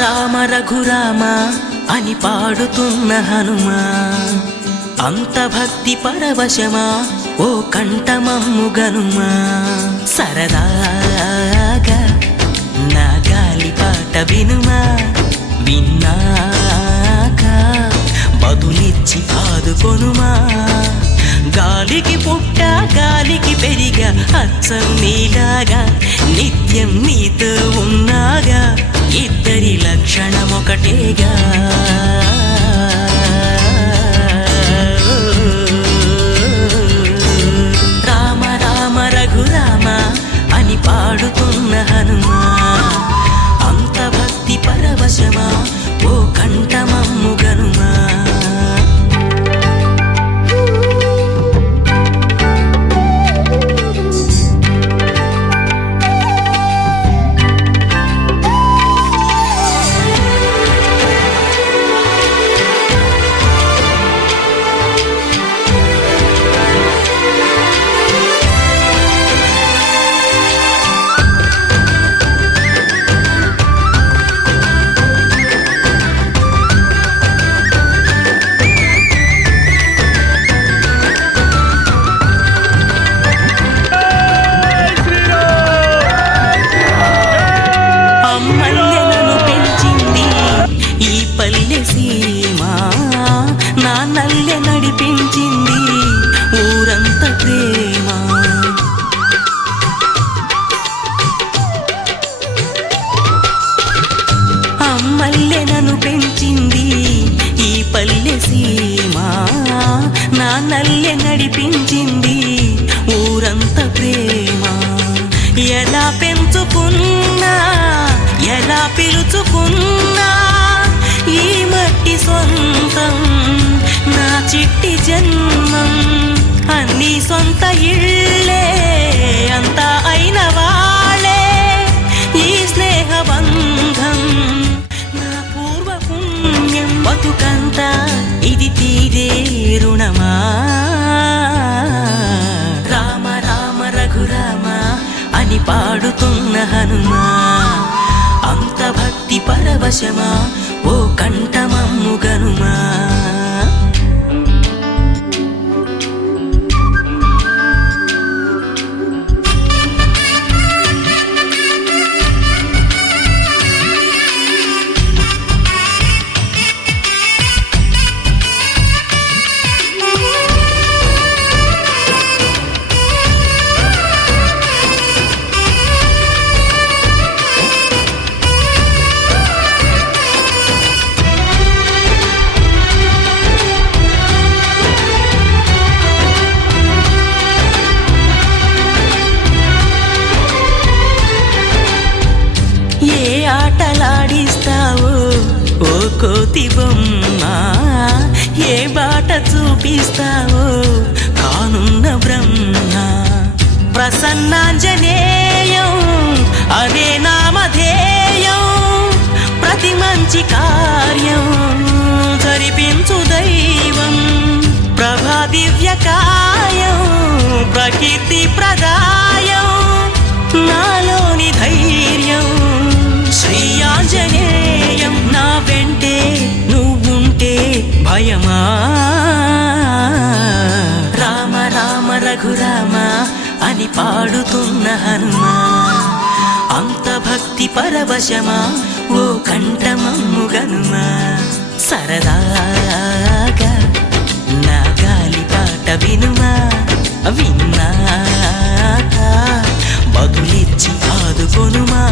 రామ రఘురామ అని పాడుతున్న హనుమా, అంత భక్తి పరవశమా ఓ కంఠమమ్ము గనుమా. సరదాగా నా గాలి పాట వినుమా, విన్నాక బదులిచ్చి ఆదుకొనుమా. గాలికి పుట్ట గాలికి పెరిగా అచ్చం నీలాగా, నిత్యం నీతో ఉన్నాగా, ఇద్దరి లక్షణమొకటేగా. రామ రామ రఘురామ అని పాడుతున్న హనుమా, అంత భక్తి పరవశమా ఓ కంఠమమ్ము గనుమా. నా నల్లె నడిపించింది ఊరంత ప్రేమ. అమ్మల్లె నన్ను పెంచింది ఈ పల్లె సీమ, నా నల్లె నడిపించింది ఊరంత ప్రేమ. ఎలా పెంచుకున్నా ఎలా పిలుచుకున్నా ఈ మట్టి సొంతం, నా చిట్టి జన్మం. అన్నీ సొంత ఇళ్ళే అంతా అయిన వాళ్ళే ఈ స్నేహబంధం, నా పూర్వ పుణ్యం. బతుకంతా ఇది తీరే రుణమా. రామ రామ రఘురామ అని పాడుతున్న హనుమా, అంత భక్తి పరవశమా ఓ కంఠమమ్ము గనుమా. ఆటలాడిస్తావో ఓ కోతి బొమ్మ, ఏ బాట చూపిస్తావో కానున్న బ్రహ్మ. ప్రసన్నాంజనేయం అదే నామధేయం, ప్రతి మంచి కార్యం జరిపించు దైవం. ప్రభా దివ్య కాయం ప్రకీర్తి ప్రదాయం, నాలోని ధైర్యం శ్రీ ఆంజనేయం. నా వెంటే నువ్వుంటే భయమా. రామ రామ రఘురామ అని పాడుతున్న హనుమా, అంత భక్తి పరవశమా ఓ కంఠమమ్ము గనుమా. సరదాగా నా గాలి పాట వినుమా, విన్నాక బదులిచ్చి ఆదుకొనుమా.